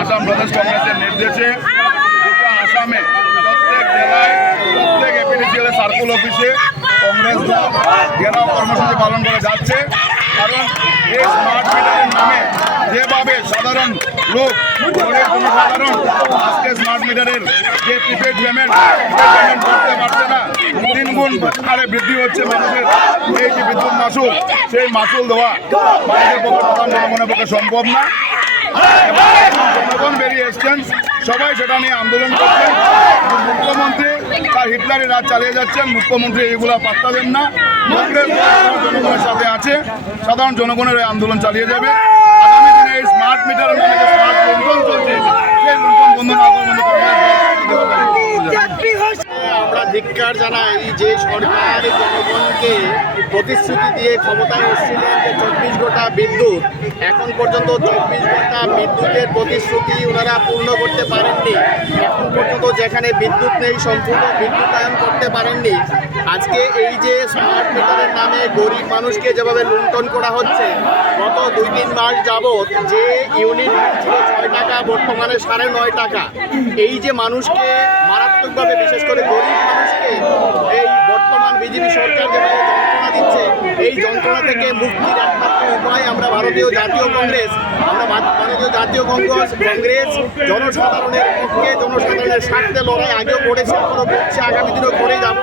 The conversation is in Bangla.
আসাম প্রদেশ কংগ্রেসের নির্দেশে ঘেরাও কর্মসূচি পালন করে যাচ্ছে। কারণ এই স্মার্ট মিটারের নামে যেভাবে সাধারণ লোক জনসাধারণ আজকে স্মার্ট মিটারের যে প্রিপেড পেমেন্ট পেমেন্ট করতে পারছে না তিন গুণ হারে বৃদ্ধি হচ্ছে মানুষের। এই যে বিদ্যুৎ মাসুল, সেই মাসুল দেওয়া মানুষের পক্ষে সাধারণ জনগণের পক্ষে সম্ভব না। জনগণ বেরিয়ে এসছেন, সবাই সেটা নিয়ে আন্দোলন করছেন। মুখ্যমন্ত্রী তার হিটলারি রাজ চালিয়ে যাচ্ছেন। মুখ্যমন্ত্রী এইগুলা পাত্তা দেন না। কংগ্রেস জনগণের সাথে আছে। সাধারণ জনগণের আন্দোলন চালিয়ে যাবে। আগামী দিনে এই স্মার্ট মিটার স্মার্ট লুণ্ঠন চলছে, সেই লুণ্ঠন বন্ধ না করে বন্ধ কংগ্রেস আমরা ধিক্কার জানাই যে সরকার জনগণকে প্রতিশ্রুতি দিয়ে ক্ষমতায় এসেছিলেন যে চব্বিশ ঘণ্টা বিদ্যুৎ, এখন পর্যন্ত চব্বিশ ঘণ্টা বিদ্যুতের প্রতিশ্রুতি ওনারা পূর্ণ করতে পারেননি। এখন পর্যন্ত যেখানে বিদ্যুৎ নেই, সম্পূর্ণ বিদ্যুতায়ন করতে পারেননি। আজকে এই যে স্মার্ট মিটারের নামে গরিব মানুষকে যেভাবে লুণ্ঠন করা হচ্ছে, গত দুই তিন মাস যাবৎ যে ইউনিট ছিল ছয় টাকা, বর্তমানে সাড়ে নয় টাকা। এই যে মানুষকে মারাত্মকভাবে, বিশেষ করে গরিব মানুষকে, এই বর্তমান বিজেপি সরকার যেভাবে যন্ত্রণা দিচ্ছে, এই যন্ত্রণা থেকে মুক্তির একমাত্র উপায় আমরা ভারতীয় জাতীয় কংগ্রেস, আমরা ভারতীয় জাতীয় কংগ্রেস কংগ্রেস জনসাধারণের পক্ষে জনসাধারণের স্বার্থে লড়াই আগেও করেছে এখনও করছে আগামী দিনেও করে যাব।